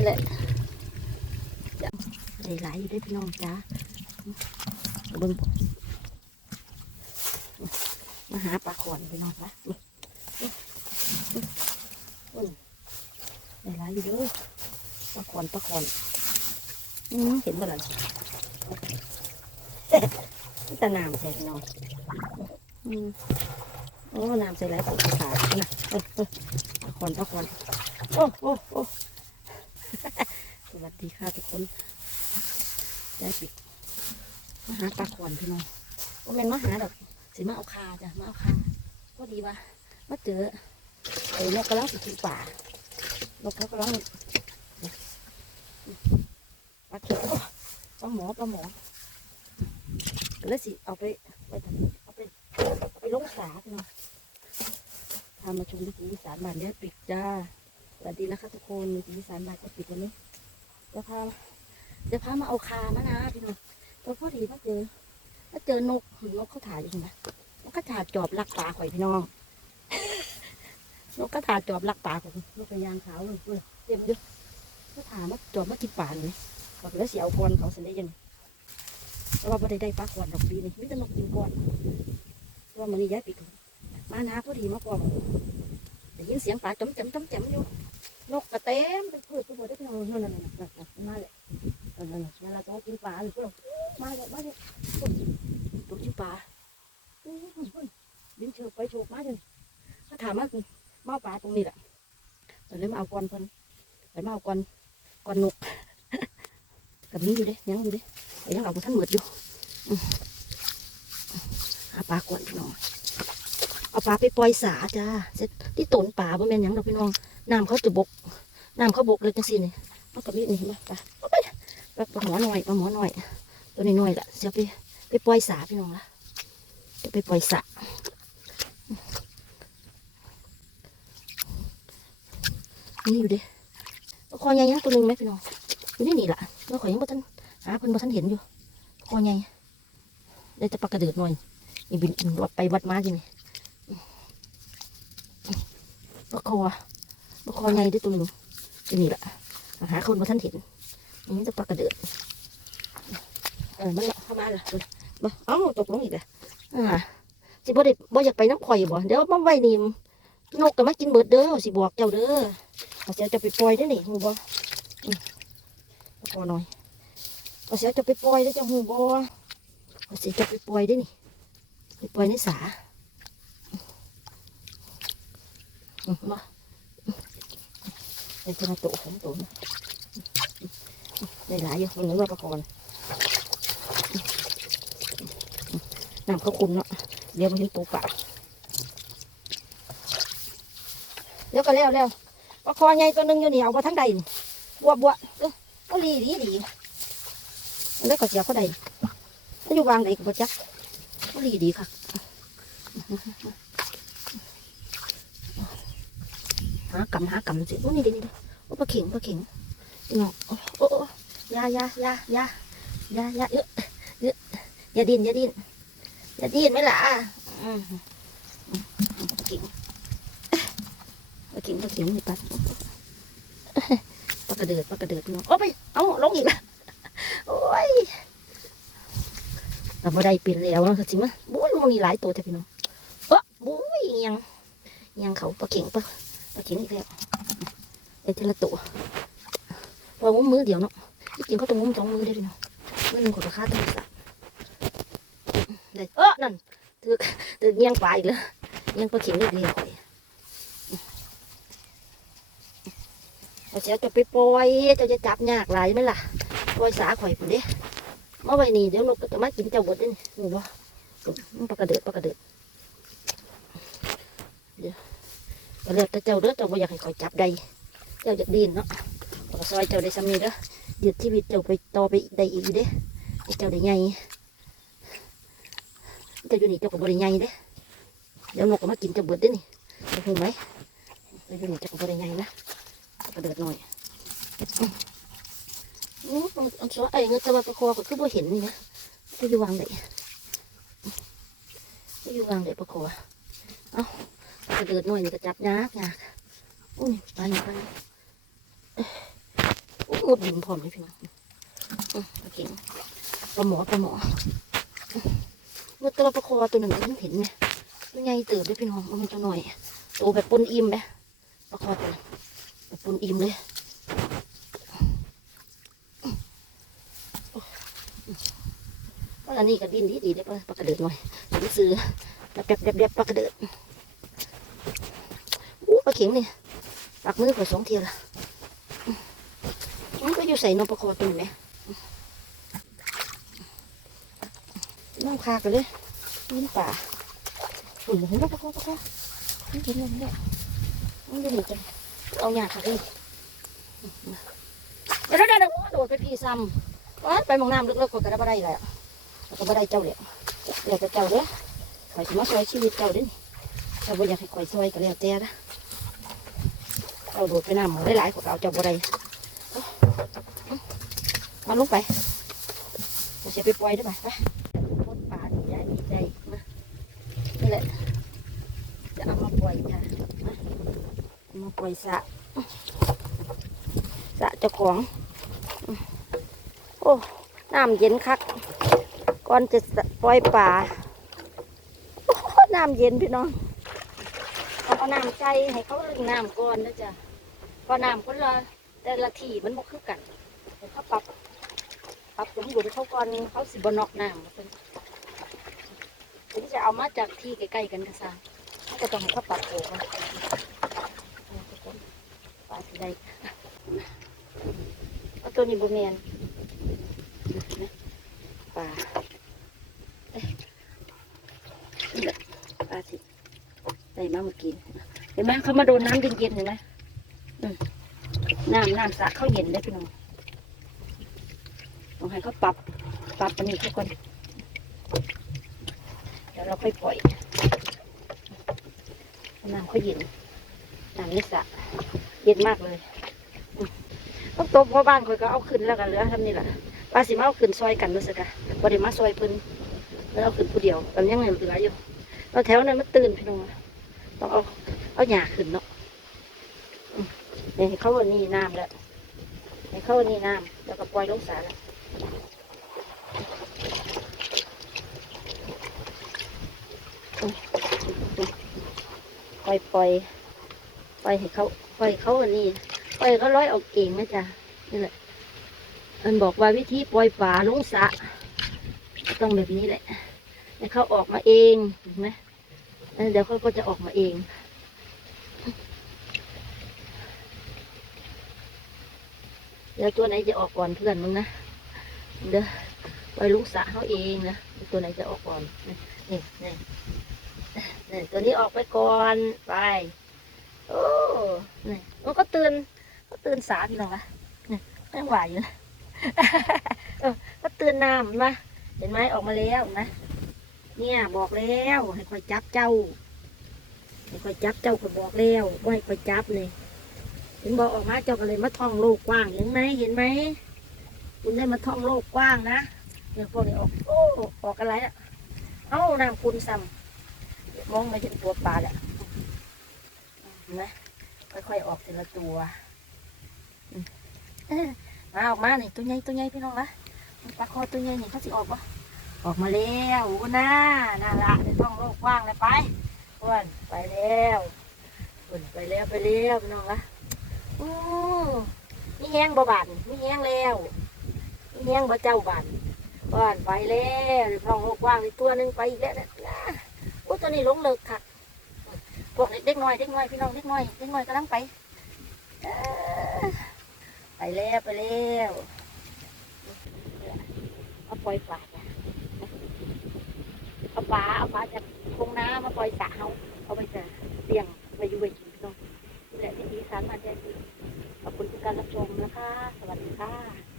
นี่แหละจ้ะได้หลายอยู่ด้วยพี่น้องจ้าเบิ่งมาหาปลาขอนพี่น้องปะได้หลายอยู่ด้วยปลาขอนปลาขอนเห็นบ่ล่ะตะนามใส่พี่น้องโอ้น้ำใส่หลายปลาขาดนะปลาขอนปลาขอนโอ้โอ้โอ้ สวัสดีค่ะทุกคนได้ปิดมาหาปลาขวานพี่น้องก็เป็นมาหาดอกสิมาเอาคาจ้ะมาเอาคาก็ดีวะมาเจอไอ้นกกระลังสิกินป่านกเขากระลังปลาเข็มปลาหมอปลาหมอก็เลยสิเอาไปไปเอาไปเอาไปลงสาพี่น้องพามาชมวิถีสานบ้านเดียปิดจ้า สวัสดีนะคะทุกคนวิถีอีสานบาเดียปิดวันนี้เดี๋ยวพาเดี๋ยวพามาเอาคามานะพี่น้องพอพอดีมาเจอมาเจอนกนกเขาถ่ายอยู่นไหมนกเขาถ่ายจอบลักปลาข่อยพี่น้องนกเขาถ่ายจอบลักปลาขอยนกกระยางขาวเลยเต็มเยอะเขาถ่ายมาจอบมากินปลาเลยบอกแล้วเสียเอากอนเขาเสร็จได้ยังแต่ว่าไม่ได้ได้ปลาก่อนดอกปีนี่มิแต่นกกินก่อนเพราะว่ามันนี่ย้ายปิดมานะพอดีมาก่อนได้ยินเสียงปลาจ้ำจ้ำจ้ำจ้ำอยู่ นกกระเต็มเป็นพืชทุกคนได้พี่น้งนั่นนั่นนั่นนั่นมาเลยนั่นนั่นเวลาตัวกินปลาหรือพวกมาเลยมาเลยตัวกินปลาบินเชือกไปโฉกมาเลยเขาถามว่ามาปลาตรงนี้แหละตอนนี้มาเอาก้อนเพิ่นไปมาเอาก้อนก้อนนกกับนี้อยู่เด้ยังอยู่เด้ไอ้ยังเอาท่านเหมือดอยู่หาปลาก่อนพี่น้องเอาปลาไปปล่อยสาจ้าเสร็จที่ต้นป่าบ่แม่นยังดอกพี่น้องน้ำเขาจะบก น้ำเขาบกเลยจังสินี่มันก็มีนี่เห็นไหมาเอาไปลาปลาหมอหน่อยปลาหมอหน่อย ตัวนี้หน่อยละเสียไปไปปล่อยสาพี่น้องละจะไปปล่อยสานี่อยู่เดิคอใหญ่ยังตัวหนึ่งไหมพี่น้องอยู่นี่นี่ละเราขอยังบ่ทันหาเพิ่นบ่ทันเห็นอยู่คอใหญ่ได้แต่ปลากระเดือดหน่อยนี่บินวัดไปวัดมาจีนี่ปลาคอบคอใหญ่ด้วยตัวหนึ่ง ตัวนี้แหละหาคนมาท่านเห็นอันนี้จะปลากระเดือดเออมันละเข้ามาละบ่เอ้าตกลงอีกเลยอ่าสิบ่ได้บ่อยากไปน้ำข่อยบ่เดี๋ยวมาไว้นี่นกก็มากินเบิดเด้อสิบอกเจ้าเด้อเอาเสียจะไปปล่อยได้อนี่หูบ่อืมพอหน่อยเอาเสียจะไปปล่อยได้จ้าหูบ่เอาเสียจะไปปล่อยได้อนี่ไปปล่อยในสามา ไอ้ทางตุ่มตุ่มได้หลายอยู่คนนึงว่าประกอบน้ำเขาคุมเนาะเดี๋ยวมันเห็นตัวปะเดี๋ยวก็แล้วแล้วปลาคอใหญ่ตัวนึงอยู่นี่เอามาทั้งใดบวบบวบเออก็ดีดีดีแล้วก็เสียบเขาใด้อยู่วางใดก็บจักก็ดีดีค่ะ หากำหากำสิโอ้นี่ดินี่ดิโอ้ปลาเข็งปลาเข็งพี่น้องโอ้โอ้โอ้ยายายายายายาเยอะเยอะอย่าดินอย่าดินอย่าดินไม่ล่ะอืมปลาเข็งปลาเข็งปลาเข็งนี่ปลาปลากระเดือดปลากระเดือดพี่น้องโอ้ไปเอาลงอีกละโอ้ยเราบ่ได้เป็นแล้วนะสิมะบุ้ยมันมีหลายตัวแต่พี่น้องเออบุ้ยยังยังเขาปลาเข็งปลาปลา เข็งอีกแล้วไอ้ทีละตัวพองุ้มมือเดียวเนาะที่จริงเขาต้องงุ้มสองมือได้ด้วยเนาะมือหนึ่งกดราคาตัวสักได้เออนั่นถือถือเงี้ยงปลาอีกแล้วเงี้ยงปลาเข็งอีกแล้วข่อยเราเสียจะไปปล่อยเจะจะจับยากหลายไหมล่ะปล่อยสาข่อยผมเด้เมื่อไว้นี่เดี๋ยวนกก็จะมากินเจ้าบดเด้นี่หูบ่ปลากระเดือดปลากระเดือด ก็เลยแต่เจ้าเด้อเจ้าบ่อยากให้คอยจับใดเจ้าอยากดีนเนาะขอซอยเจ้าได้สำนีเด้อเดี๋ยวชีวิตเจ้าไปต่อไปได้อีกเด้ให้เจ้าได้ใหญ่เจ้าอยู่นี่เจ้าก็บ่ได้ใหญ่เด้อเดี๋ยวนกก็มากินเจ้าเบิดเด้อนี่เจ้าห็นไหมเจ้าอยู่นี่เจ้าก็บ่ได้ใหญ่นะก็เดือดหน่อยอืออันสวยไอ้เงินจะมาประคอก็คือบ่เห็นนี่นะจะอยู่วางไหนจะอยู่วางไหนประคอเอ้า กระเดือดหน่อยนี่ก็จับยากยากอุ้ยไปไปมุดดินพร้อมเลยพี่น้องโอเข็งปลาหมอปลาหมอเมื่อตัวปลาคอตัวหนึ่งมันเห็นเนี่ยตัวใหญ่เติบด้วยพี่น้องมันตัวหน่อยโตแบบปนอิ่มไหมปลาคอตัวแบบปนอิ่มเลยอันนี้ก็ดินดีดีได้ปะปลากระเดิดหน่อยซื้อแป๊บแป๊บแบบปลากระเดิดาเข็งนี่ปักมือขอสองเทียละมันก็อยู่ใส่นมประคอตุ่มไหมน้ำคากันเลยนี่ป่าฝุ่นเห็นปะประคอประคอมันกินมันเนี่ยมันจะหนีกันเอาหยาค่ะเลยเดี๋ยวเดี๋ยวเดี๋ยวโดดไปพี่ซ้ำว่าไปมองน้ำลึกๆก็กระดับได้แหละก็บ่ได้เจ้าเลยเดี๋ยวจะเจ้าเด้อข่อยสิมาซอยชีวิตเจ้าเด้อเจ้าบ่อยากให้ข่อยซอยก็แล้วแต่นะ เอาโดดไปน้ำหมดหลายๆกว่าเอาจ้าบ่ได้มาลุกไปเราจะไปปล่อยได้วยไปไปมดป่าที่ยายมีใจมานี่แหละจะเอามาปล่อยจ้ะมาปล่อยสะสะเจ้าของโอ้น้ำเย็นคักก่อนจะปล่อยป่าน้ำเย็นพี่น้องต้องเอาน้ำใจให้เขาลึงน้ำก่อนนะจ๊ะ เพอน้ำคนละแต่ละที่มันบ่คือกันเขาปรับปรับสมดุลเขาก่อนเขาสิบนอกน้ำมาเป็นถึงจะเอามาจากที่ใกล้ๆกันก็ซะเขาก็ต้องเขาปรับโอ้กันปลาสิได้เอาตัวนี้บแมเอ้ยนี่แหละปลาสิได้มาเมื่อกี้เห็นไหมเขามาโดนน้ำเย็นๆเห็นไหม น้ำน้ำสะเข้าเย็นได้พี่น้องต้องให้เขาปรับ ปรับอันนี้ทุกคน เดี๋ยวเราค่อยปล่อย น้ำเขาเย็น น้ำนี่สะเย็นมากเลยต้องตบพ่อบ้านคอยก็เอาขึ้นแล้วกันเหลือทำนี่แหละปลาสิมาเอาขึ้นซอยกันรู้สึกอะบริมาซอยพิ่นแล้วเอาขึ้นผู้เดียวตอนยังไงเหลืออยู่เราแถวนั้นมันตื่นพี่น้องต้องเอา เอาหยาขึ้นเนาะ นี่ยให้เขาวันนี้น้ำแล้วให้เขาวันนี้น้ำแล้วก็ปล่อยลงสาแล้วปล่อยปล่อยปล่อยให้เขาปล่อยเขาอันนี้ปล่อยเขาร้อยออกเก่งนะจ๊ะนี่แหละมันบอกว่าวิธีปล่อยป่าลงสะต้องแบบนี้แหละให้เขาออกมาเองเห็นไหมเดี๋ยวเขาก็จะออกมาเอง เดี๋ยวตัวไหนจะออกก่อนเพื่อนมึงนะเดี๋ยวปล่อยลูกสะเขาเองนะตัวไหนจะออกก่อนนี่นี่นี่นี่ตัวนี้ออกไปก่อนไปโอ้นี่มันก็ตื่นก็ตื่นสาพี่น้องละนี่ยังไหวอยู่นะก็ตื่นน้ำนไหมเห็นไหมออกมาแล้วนไหมเนี่ยบอกแล้วให้คอยจับเจ้าให้คอยจับเจ้าก็บอกแล้วว่าให้คอยจับเลย เห็นบอกออกมาเจ้าก็เลยมาท่องโลกกว้างเห็นไหมเห็นไหมคุณได้มาท่องโลกกว้างนะเดี๋ยวพวกนี้ออกโอ้ออกอะไรอะเอ้าน้ำคุณซ้ำมองไม่เห็นตัวปลาแหละเห็นไหมค่อยๆออกทีละตัวมาออกมาหนิตัวใหญ่ตัวใหญ่พี่น้องละปลาคอตัวใหญ่นี่เขาสิออกปะออกมาแล้วอูน่าน่าละในท้องโลกกว้างเลยไปอ้วนไปแล้วอ้วนไปแล้วไปแล้วพี่น้องละ มีแห้งบ่บานมีแห้งแล้วมีแห้งบ่เจ้าบานอ้วนไปแล้วในท้องโลกกว้างในตัวหนึงไปอีกแล้วนะโอ้ตัวนี้ลงเลิกค่ะพวกเด็กน้อยเด็กน้อยพี่น้องเด็กน้อยเด็กน้อยกำลังไปไปแล้วไปแล้วเอาปล่อยปลาเอาปลาเอาปลาจากคงน้ำมาปล่อยสระเขาเอาไปจะเลี้ยงไปอยู่ไปกิน และที่ดีสารมันใจดีขอบคุณทุกการรับชมนะคะ สวัสดีค่ะ